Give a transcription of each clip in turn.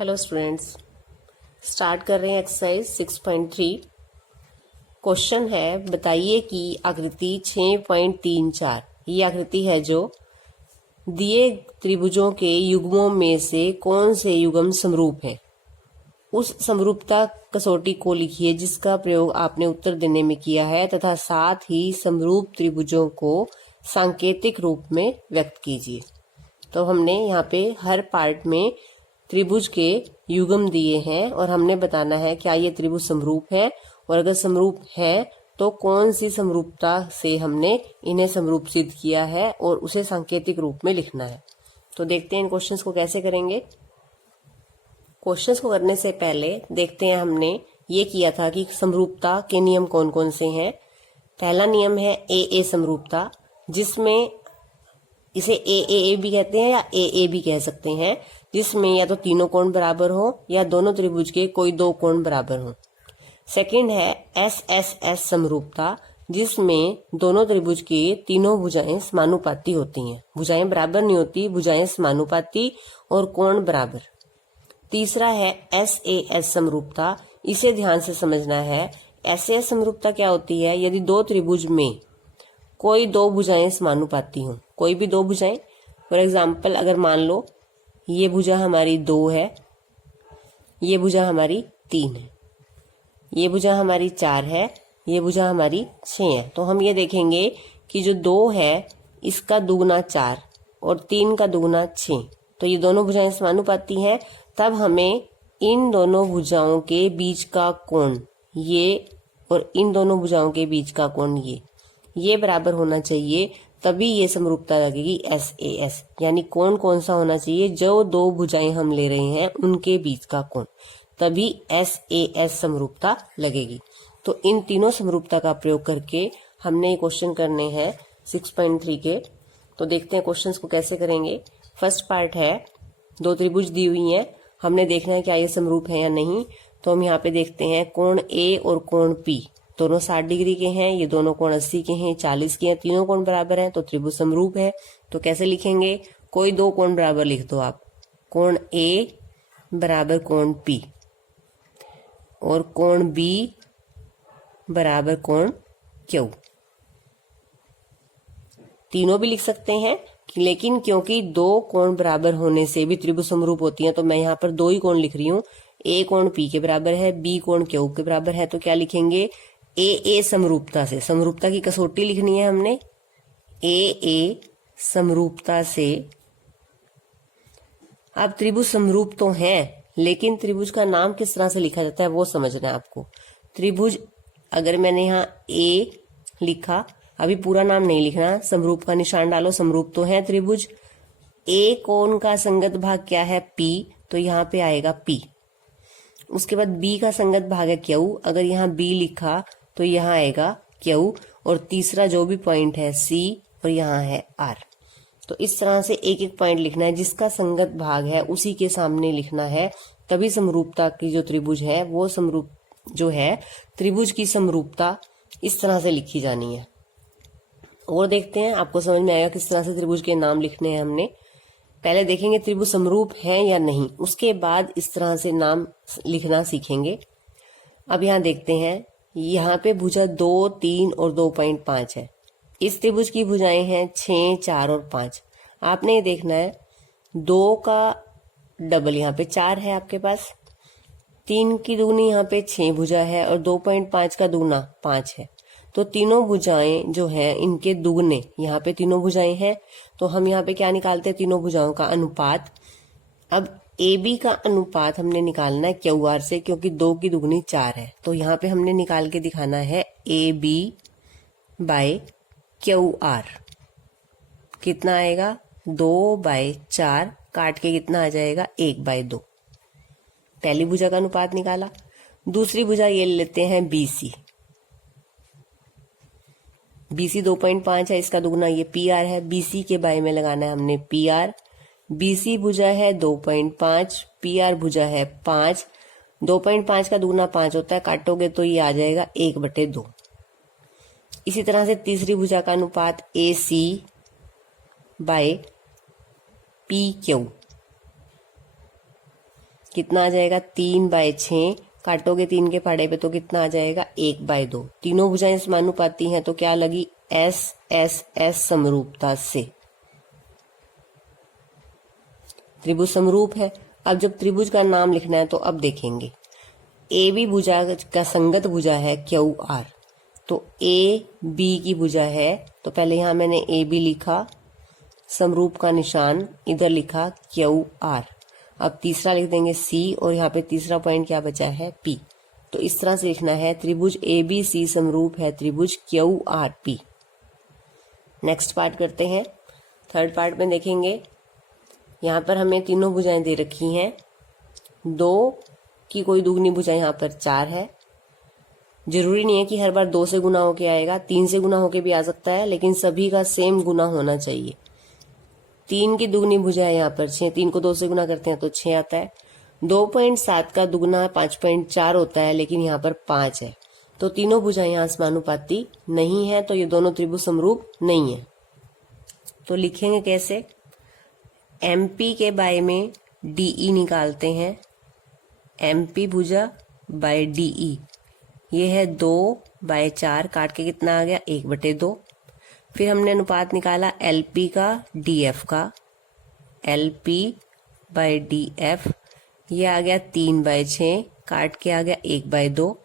Hello students, start कर रहे हैं एक्सरसाइज 6.3। क्वेश्चन है, बताइए कि आकृति 6.34 ये आकृति है जो दिए त्रिभुजों के युग्मों में से कौन से युग्म समरूप है। उस समरूपता कसौटी को लिखिए जिसका प्रयोग आपने उत्तर देने में किया है तथा साथ ही समरूप त्रिभुजों को सांकेतिक रूप में व्यक्त कीजिए। तो हमने यहाँ पे हर पार्ट में त्रिभुज के युग्म दिए हैं और हमने बताना है क्या ये त्रिभुज समरूप है, और अगर समरूप है तो कौन सी समरूपता से हमने इन्हें समरूप सिद्ध किया है और उसे सांकेतिक रूप में लिखना है। तो देखते हैं इन क्वेश्चंस को कैसे करेंगे। क्वेश्चंस को करने से पहले देखते हैं हमने ये किया था कि समरूपता के नियम कौन कौन से हैं। पहला नियम है ए समरूपता, जिसमें इसे ए भी कहते हैं या ए भी कह सकते हैं, जिसमें या तो तीनों कोण बराबर हो या दोनों त्रिभुज के कोई दो कोण बराबर हो। सेकंड है एस समरूपता, जिसमें दोनों त्रिभुज की तीनों भुजाएं समानुपाती होती हैं। भुजाएं बराबर नहीं होती, भुजाएं समानुपाती और कोण बराबर। तीसरा है एस समरूपता, इसे ध्यान से समझना है। एस समरूपता क्या होती है? यदि दो त्रिभुज में कोई दो भुजाएं समानुपाती हों, कोई भी दो भुजाएं, फॉर एग्जाम्पल अगर मान लो ये भुजा हमारी 2 है, ये भुजा हमारी 3 है, ये भुजा हमारी 4 है, ये भुजा हमारी 6 है, तो हम ये देखेंगे कि जो 2 है इसका दुगुना 4 और 3 का दुगुना 6, तो ये दोनों भुजाएं समानुपाती हैं। तब हमें इन दोनों भुजाओं के बीच का कोण ये और इन दोनों भुजाओं के बीच का कोण ये बराबर होना चाहिए, तभी ये समरूपता लगेगी एस। यानी कोण कौन सा होना चाहिए? जो दो भुजाएं हम ले रहे हैं उनके बीच का कोण, तभी एस समरूपता लगेगी। तो इन तीनों समरूपता का प्रयोग करके हमने क्वेश्चन करने हैं 6.3 के। तो देखते हैं क्वेश्चंस को कैसे करेंगे। फर्स्ट पार्ट है, दो त्रिभुज दी हुई हैं, हमने देखना है क्या ये समरूप है या नहीं। तो हम यहाँ पे देखते हैं कोण ए और कोण पी दोनों 60 डिग्री के हैं, ये दोनों कोण 80 के हैं, 40 के हैं, तीनों कोण बराबर हैं, तो त्रिभुज समरूप है। तो कैसे लिखेंगे? कोई दो कोण बराबर लिख दो आप। कोण ए बराबर कोण पी और कोण बी बराबर कोण क्यू। तीनों भी लिख सकते हैं, लेकिन क्योंकि दो कोण बराबर होने से भी त्रिभुज समरूप होती हैं, तो मैं यहाँ पर दो ही कोण लिख रही हूँ। ए कोण पी के बराबर है, बी कोण क्यू के बराबर है, तो क्या लिखेंगे? ए समरूपता से, समरूपता की कसौटी लिखनी है हमने। ए समरूपता से। अब त्रिभुज समरूप तो है, लेकिन त्रिभुज का नाम किस तरह से लिखा जाता है वो समझना है आपको। त्रिभुज, अगर मैंने यहाँ ए लिखा, अभी पूरा नाम नहीं लिखना, समरूप का निशान डालो। समरूप तो है त्रिभुज। ए कोण का संगत भाग क्या है? पी, तो यहाँ पे आएगा पी। उसके बाद बी का संगत भाग है क्यू, अगर यहाँ बी लिखा तो यहाँ आएगा क्यू, और तीसरा जो भी पॉइंट है सी, और यहाँ है आर। तो इस तरह से एक एक पॉइंट लिखना है, जिसका संगत भाग है उसी के सामने लिखना है, तभी समरूपता की जो त्रिभुज है वो समरूप जो है त्रिभुज की समरूपता इस तरह से लिखी जानी है। और देखते हैं आपको समझ में आएगा किस तरह से त्रिभुज के नाम लिखने हैं। हमने पहले देखेंगे त्रिभुज समरूप है या नहीं, उसके बाद इस तरह से नाम लिखना सीखेंगे। अब यहाँ देखते हैं, यहाँ पे भुजा 2, 3 और 2.5 है। इस त्रिभुज की भुजाएं हैं 6, 4 और 5। आपने ये देखना है 2 का डबल यहाँ पे 4 है आपके पास, 3 की दुगनी यहाँ पे 6 भुजा है और 2.5 का दुगना 5 है। तो तीनों भुजाएं जो है इनके दुगने यहाँ पे तीनों भुजाएं हैं, तो हम यहाँ पे क्या निकालते हैं? तीनों भुजाओं का अनुपात। अब ए बी का अनुपात हमने निकालना है क्यू आर से, क्योंकि 2 की दुगनी 4 है, तो यहाँ पे हमने निकाल के दिखाना है A B by Q R. कितना आएगा? 2/4, काट के कितना आ जाएगा? 1/2। पहली भुजा का अनुपात निकाला। दूसरी भुजा ये लेते हैं बीसी। बीसी 2.5 है, इसका दुगना ये पी आर है, बीसी के बाय में लगाना है हमने पी आर। बीसी भुजा है 2.5, पी आर भुजा है 5, 2.5 का दुगना 5 होता है, काटोगे तो ये आ जाएगा 1/2। इसी तरह से तीसरी भुजा का अनुपात ए सी बाय पी क्यू। कितना आ जाएगा 3/6, काटोगे 3 के पहाड़े पे तो कितना आ जाएगा 1/2। तीनों भुजाएं समानुपाती हैं तो क्या लगी एस एस एस समरूपता से त्रिभुज समरूप है। अब जब त्रिभुज का नाम लिखना है तो अब देखेंगे ए बी भुजा का संगत भुजा है क्यू आर, तो ए बी की भुजा है तो पहले यहां मैंने ए बी लिखा, समरूप का निशान इधर लिखा क्यू आर। अब तीसरा लिख देंगे सी और यहाँ पे तीसरा पॉइंट क्या बचा है पी। तो इस तरह से लिखना है त्रिभुज ए बी सी समरूप है त्रिभुज Q R P. Next part करते हैं। थर्ड पार्ट में देखेंगे यहाँ पर हमें तीनों भुजाएं दे रखी हैं, 2 की कोई दुगनी भुजा यहाँ पर 4 है। जरूरी नहीं है कि हर बार 2 से गुना होके आएगा, 3 से गुना होके भी आ सकता है, लेकिन सभी का सेम गुना होना चाहिए। 3 की दुगनी भुजा है यहाँ पर 6, 3 को 2 से गुना करते हैं तो 6 आता है। 2.7 का दुगना 5.4 होता है, लेकिन यहाँ पर 5 है, तो तीनों भुजाएं यहाँ समानुपाती नहीं है, तो ये दोनों त्रिभुज समरूप नहीं है। तो लिखेंगे कैसे, MP के बाय में DE निकालते हैं, MP भुजा बाय DE, ये है 2/4, काट के कितना आ गया 1/2। फिर हमने अनुपात निकाला LP का DF का, LP बाय DF, ये आ गया 3/6, काट के आ गया 1/2।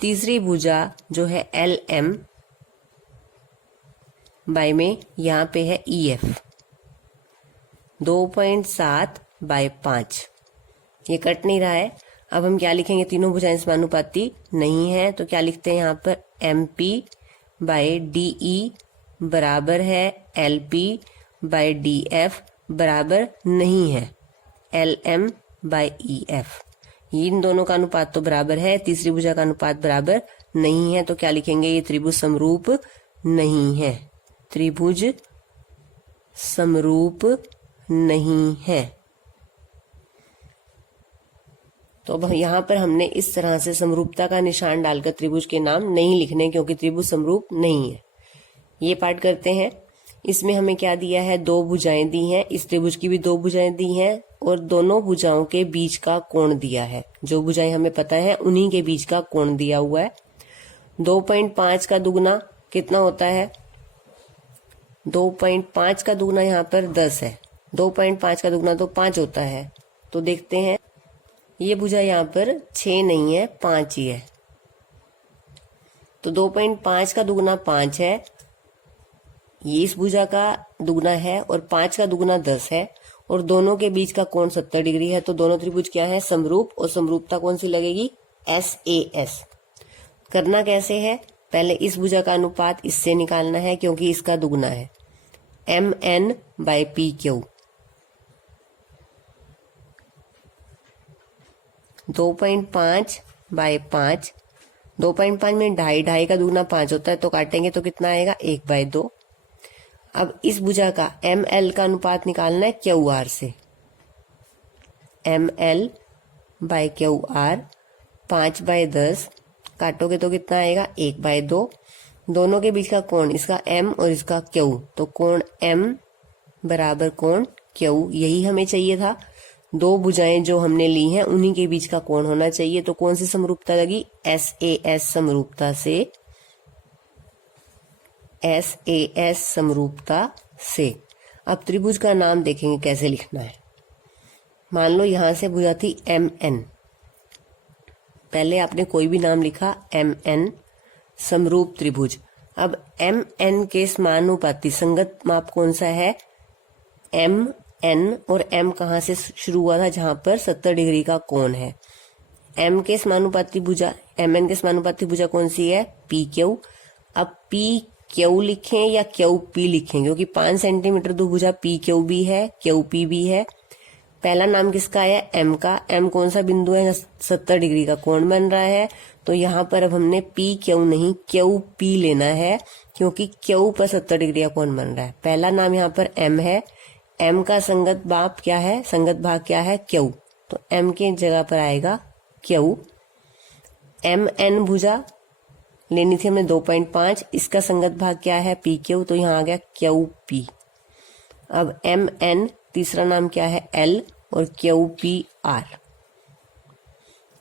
तीसरी भुजा जो है LM बाय में यहाँ पे है EF, 2.7/5, ये कट नहीं रहा है। अब हम क्या लिखेंगे, तीनों भुजाएं समानुपाती नहीं है, तो क्या लिखते हैं यहाँ पर MP बाय DE बराबर है LP बाय DF बराबर नहीं है LM बाय EF। इन दोनों का अनुपात तो बराबर है, तीसरी भुजा का अनुपात बराबर नहीं है, तो क्या लिखेंगे, ये त्रिभुज समरूप नहीं है, त्रिभुज समरूप नहीं है। तो अब यहाँ पर हमने इस तरह से समरूपता का निशान डालकर त्रिभुज के नाम नहीं लिखने, क्योंकि त्रिभुज समरूप नहीं है। ये पार्ट करते हैं। इसमें हमें क्या दिया है, 2 भुजाएं दी हैं, इस त्रिभुज की भी 2 भुजाएं दी हैं और दोनों भुजाओं के बीच का कोण दिया है। जो भुजाएं हमें पता है उन्हीं के बीच का कोण दिया हुआ है। 2.5 का दुगना कितना होता है, 2.5 का दुगना यहाँ पर 10 है, 2.5 का दुगना तो 5 होता है। तो देखते हैं, ये भुजा यहाँ पर 6 नहीं है 5 ही है, तो 2.5 का दुगना 5 है, ये इस भुजा का दुगना है, और 5 का दुगना 10 है, और दोनों के बीच का कोण 70 डिग्री है। तो दोनों त्रिभुज क्या है, समरूप, और समरूपता कौन सी लगेगी, SAS। करना कैसे है, पहले इस भुजा का अनुपात इससे निकालना है क्योंकि इसका दुगना है, MN बाय PQ। 2.5/5, 2.5 में 2.5 का दुगना 5 होता है, तो काटेंगे तो कितना आएगा 1/2। अब इस भुजा का ML का अनुपात निकालना है QR से, ML बाय QR, 5/10, काटोगे तो कितना आएगा 1/2। दोनों के बीच का कोण, इसका M और इसका Q, तो कोण M बराबर कोण Q, यही हमें चाहिए था। 2 भुजाएं जो हमने ली हैं उन्हीं के बीच का कोण होना चाहिए, तो कौन सी समरूपता लगी, SAS समरूपता से, SAS समरूपता से। अब त्रिभुज का नाम देखेंगे कैसे लिखना है। मान लो यहां से भुजा थी MN, पहले आपने कोई भी नाम लिखा MN, समरूप त्रिभुज। अब MN के समानुपाती संगत माप कौन सा है, MN, और M कहां से शुरू हुआ था, जहां पर 70 डिग्री का कोण है। M के समानुपाती भुजा, MN के समानुपाती भुजा कौन सी है, PQ। अब PQ लिखें या QP लिखें, क्योंकि 5 सेंटीमीटर दुभुजा PQ भी है, QP भी है। पहला नाम किसका आया, M का। M कौन सा बिंदु है, 70 डिग्री का कोण बन रहा है, तो यहाँ पर अब हमने PQ नहीं QP लेना है, क्योंकि Q पर 70 डिग्री का कोण बन रहा है। पहला नाम यहाँ पर M है, M का संगत भाग क्या है, संगत भाग क्या है, Q, तो M के जगह पर आएगा Q। MN भुजा लेनी थी हमने 2.5, इसका संगत भाग क्या है, PQ, तो यहाँ आ गया QP। अब MN तीसरा नाम क्या है, L, और QPR।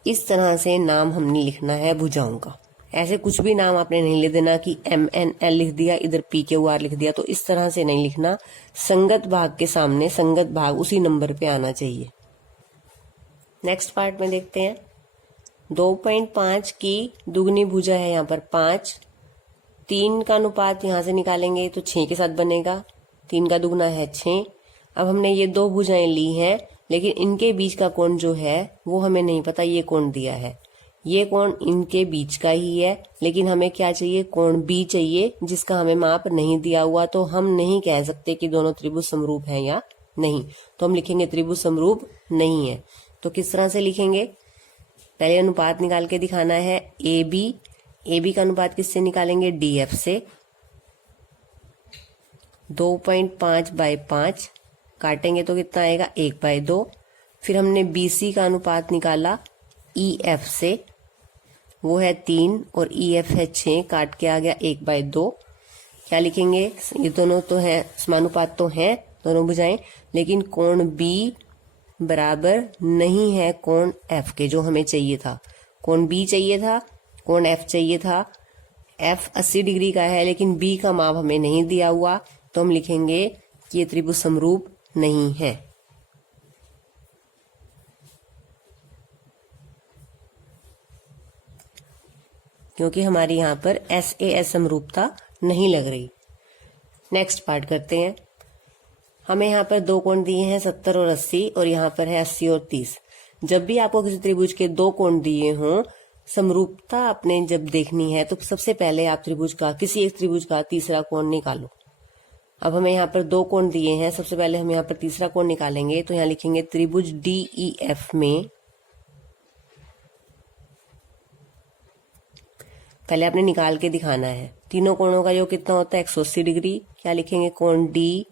इस तरह से नाम हमने लिखना है भुजाओं का। ऐसे कुछ भी नाम आपने नहीं लिख देना कि MNL लिख दिया, इधर PQR लिख दिया, तो इस तरह से नहीं लिखना। संगत भाग के सामने संगत भाग उसी नंबर पे आना चाहिए। नेक्स्ट पार्ट में देखते हैं। 2.5 की दुगनी भुजा है यहाँ पर 5, 3 का अनुपात यहाँ से निकालेंगे तो 6 के साथ बनेगा, 3 का दुगना है 6। अब हमने ये दो भुजाएं ली हैं, लेकिन इनके बीच का कोण जो है वो हमें नहीं पता, ये कोण दिया है, ये कोण इनके बीच का ही है, लेकिन हमें क्या चाहिए, कोण B चाहिए, जिसका हमें माप नहीं दिया हुआ। तो हम नहीं कह सकते कि दोनों त्रिभुज समरूप हैं या नहीं, तो हम लिखेंगे त्रिभुज समरूप नहीं है। तो किस तरह से लिखेंगे, पहले अनुपात निकाल के दिखाना है। AB का अनुपात किससे निकालेंगे, DF से। 2.5/5 काटेंगे तो कितना आएगा, 1/2। फिर हमने BC का अनुपात निकाला EF से, वो है 3 और EF है 6, काट के आ गया 1/2। क्या लिखेंगे, ये दोनों तो है समानुपात तो हैं दोनों भुजाएं, लेकिन कोण B बराबर नहीं है कोण F के, जो हमें चाहिए था। कोण B चाहिए था, कोण F चाहिए था। F 80 डिग्री का है, लेकिन B का माप हमें नहीं दिया हुआ, तो हम लिखेंगे कि ये त्रिभुज समरूप नहीं है। क्योंकि हमारी यहाँ पर SAS समरूपता नहीं लग रही। नेक्स्ट पार्ट करते हैं। हमें यहाँ पर दो कोण दिए हैं 70 और 80, और यहाँ पर है 80 और 30। जब भी आपको किसी त्रिभुज के दो कोण दिए हों, समरूपता आपने जब देखनी है तो सबसे पहले आप त्रिभुज का, किसी एक त्रिभुज का तीसरा कोण निकालो। अब हमें यहाँ पर दो कोण दिए हैं, सबसे पहले हम यहाँ पर तीसरा कोण निकालेंगे। तो यहाँ लिखेंगे त्रिभुज DEF में, पहले आपने निकाल के दिखाना है। तीनों कोणों का योग कितना होता है, 180 डिग्री। क्या लिखेंगे, कोण D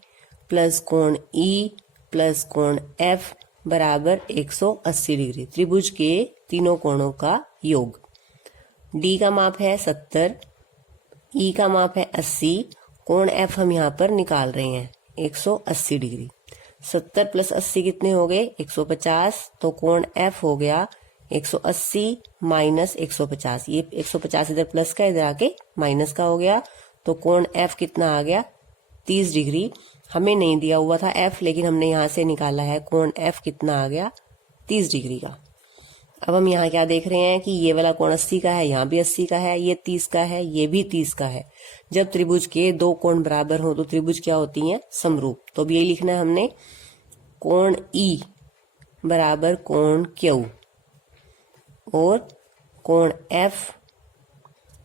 प्लस कोण E प्लस कोण F बराबर 180 डिग्री। त्रिभुज के तीनों कोणों का योग। D का माप है 70, E का माप है 80, कोण F हम यहाँ पर निकाल रहे हैं 180 डिग्री। 70 प्लस 80 कितने हो गए, 150। तो कोण F हो गया 180 माइनस 150। ये 150 इधर प्लस का, इधर आके माइनस का हो गया। तो कोण F कितना आ गया, 30 डिग्री। हमें नहीं दिया हुआ था F, लेकिन हमने यहाँ से निकाला है। कोण F कितना आ गया, 30 डिग्री का। अब हम यहाँ क्या देख रहे हैं कि ये वाला कोण 80 का है, यहाँ भी 80 का है, ये 30 का है, ये भी 30 का है। जब त्रिभुज के दो कोण बराबर हो तो त्रिभुज क्या होती हैं, समरूप। तो अब यही लिखना है हमने, कोण E बराबर कोण Q और कोण F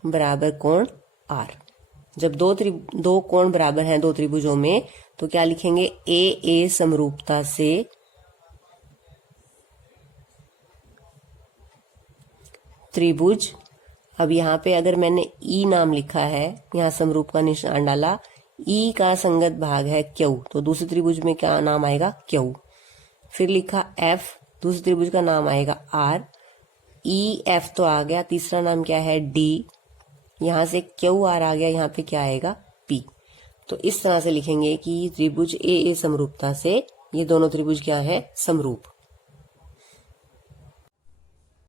बराबर कोण R। जब दो कोण बराबर हैं दो त्रिभुजों में, तो क्या लिखेंगे, AA समरूपता से त्रिभुज। अब यहाँ पे अगर मैंने E नाम लिखा है, यहाँ समरूप का निशान डाला, E का संगत भाग है Q, तो दूसरे त्रिभुज में क्या नाम आएगा, Q। फिर लिखा F, दूसरे त्रिभुज का नाम आएगा R। EF तो आ गया, तीसरा नाम क्या है, D। यहाँ से QR आ गया, यहाँ पे क्या आएगा, P। तो इस तरह से लिखेंगे कि त्रिभुज AA समरूपता से ये दोनों त्रिभुज क्या है, समरूप।